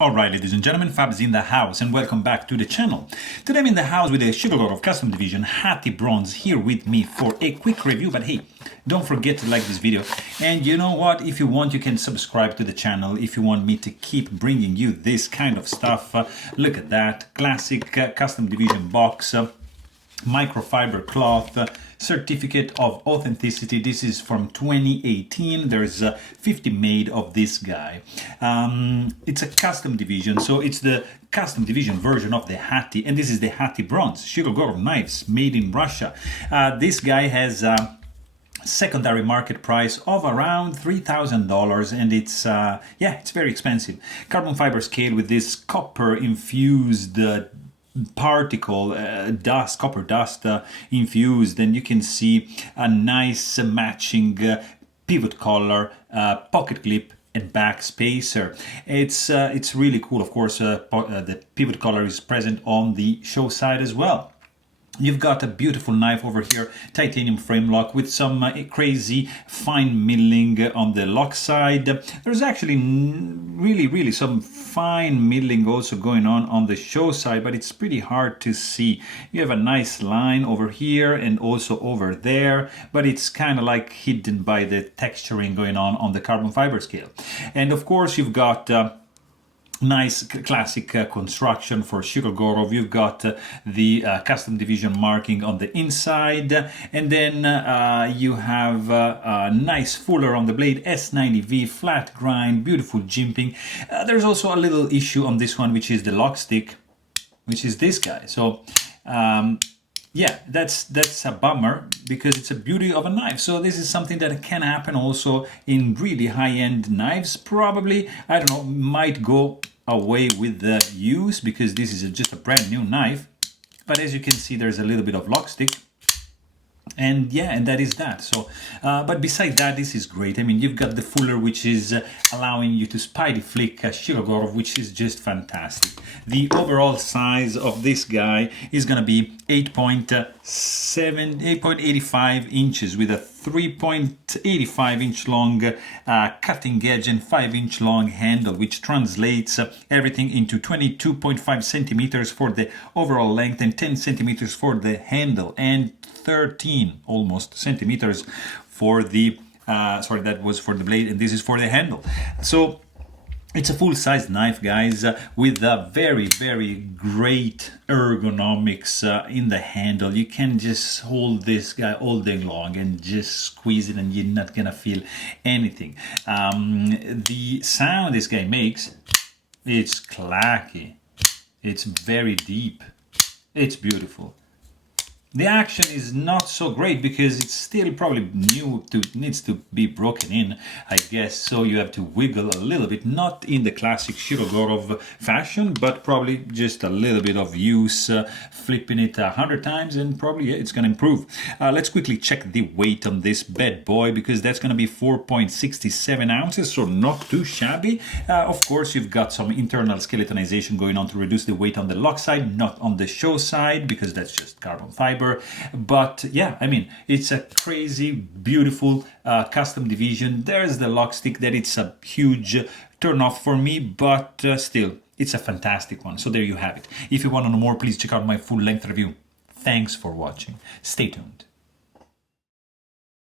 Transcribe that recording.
Alright, ladies and gentlemen, Fab's in the house and welcome back to the channel. Today I'm in the house with the Shirogorov Custom Division Hati Bronze here with me for a quick review, but hey, don't forget to like this video. And you know what, if you want you can subscribe to the channel if you want me to keep bringing you this kind of stuff. Look at that, classic Custom Division box, microfiber cloth, certificate of authenticity. This is from 2018. There's 50 made of this guy. It's a custom division, so it's the custom division version of the Hati, and this is the Hati Bronze Shirogorov knives made in Russia. This guy has secondary market price of around $3,000, and it's it's very expensive. Carbon fiber scale with this copper infused particle dust, copper dust infused, and you can see a nice matching pivot collar, pocket clip and back spacer. It's really cool. Of course, the pivot collar is present on the show side as well. You've got a beautiful knife over here, titanium frame lock with some crazy fine milling on the lock side. There's actually really some fine milling also going on the show side, but it's pretty hard to see. You have a nice line over here and also over there, but it's kind of like hidden by the texturing going on the carbon fiber scale. And of course you've got nice classic construction for Shirogorov. You've got the custom division marking on the inside, and then you have a nice fuller on the blade, S90V, flat grind, beautiful jimping. There's also a little issue on this one, which is the lock stick, which is this guy. So yeah, that's a bummer because it's a beauty of a knife. So this is something that can happen also in really high-end knives. Probably, I don't know, might go away with the use because this is just a brand new knife. But as you can see, there's a little bit of lock stick. And yeah, and that is that. So but beside that, this is great. I mean, you've got the fuller, which is allowing you to spidey flick Shirogorov, which is just fantastic. The overall size of this guy is gonna be 8.85 inches with a 3.85 inch long cutting edge and 5-inch long handle, which translates everything into 22.5 centimeters for the overall length and 10 centimeters for the handle, and 13 almost centimeters for the sorry, that was for the blade, and this is for the handle. So it's a full-size knife, guys, with a very great ergonomics in the handle. You can just hold this guy all day long and just squeeze it and you're not gonna feel anything. The sound this guy makes, it's clacky, it's very deep, it's beautiful. The action is not so great because it's still probably new, needs to be broken in, I guess, so you have to wiggle a little bit, not in the classic Shirogorov fashion, but probably just a little bit of use, flipping it 100 times, and probably it's going to improve. Let's quickly check the weight on this bad boy, because that's going to be 4.67 ounces, so not too shabby. Of course, you've got some internal skeletonization going on to reduce the weight on the lock side, not on the show side, because that's just carbon fiber. But yeah, I mean, it's a crazy, beautiful custom division. There's the lock stick that it's a huge turn off for me, but still, it's a fantastic one. So there you have it. If you want to know more, please check out my full-length review. Thanks for watching. Stay tuned.